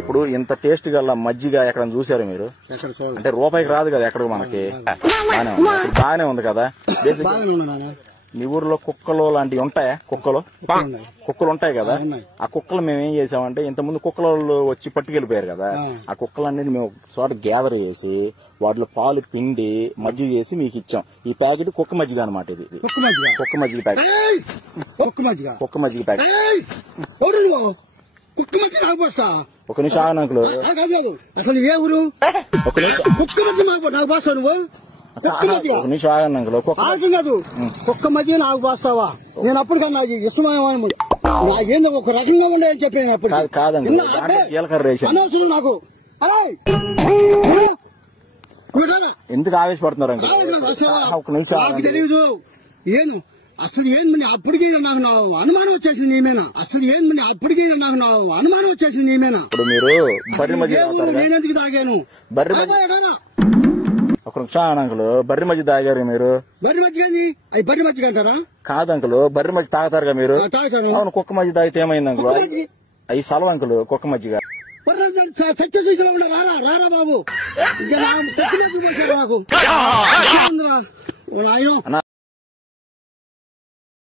ఇప్పుడు ఇంత టేస్ట్ గల మజ్జిగ ఎక్కడ చూసారు మీరు? అంటే రూపాయికి రాదు కదా ఎక్కడ మనకి. బాగానే ఉంది కదా. మీ ఊర్లో కుక్కలు లాంటివి ఉంటాయా? కుక్కలు ఉంటాయి కదా. ఆ కుక్కలు మేము ఏం చేసామంటే, ఇంతకుముందు కుక్కలు వచ్చి పట్టుకెళ్ళిపోయారు కదా, ఆ కుక్కలన్నీ మేము చోట గ్యాదర్ చేసి వాటిలో పాలు పిండి మజ్జిగ చేసి మీకు ఇచ్చాం. ఈ ప్యాకెట్ కుక్క మజ్జిగ అనమాట. ఇది కుక్క మజ్జిగ ప్యాకెట్. కుక్క మజ్జిగ ప్యాకెట్. ఒక నిమిషం ఆగను అంకుల్. అసలు ఏ ఊరు? ఒక నిమిషం ఆగను అంకుల్. కుక్క మధ్య నాకు పోస్తావా? నేను అప్పటికన్నా నాకు ఇష్టమేమో నాకేందో ఒక రకంగా ఉండేదని చెప్పాను. అప్పుడు కాదండి, జీలకర్ర వేసి అనవసరం నాకు. ఎందుకు ఆవేశపడుతున్నారు అంకుల్? ఒక నిమిషం నాకు తెలియదు. ఏను అసలు ఏంది అప్పటికి నాకు అనుమానం వచ్చేసింది నీమేనా? అసలు ఏంది అప్పటికి నాకు అనుమానం వచ్చేసింది నీమేనా? ఇప్పుడు మీరు బర్రె మధ్య నేనెందుకు తాగాను? బర్రె ఒక నిమిషం అంకుల్. బర్రె మధ్య తాగారు మీరు? బర్రె మధ్య అవి బర్రె మధ్య అంటారా? కాదు అంకుల్, బర్రె మధ్య తాగుతారుగా మీరు. అవును, కుక్క మధ్య తాగితే ఏమైంది అంకుల్? అవి సలవ అంకుల్ కుక్క మధ్యగా. రారా బాబు, నాకు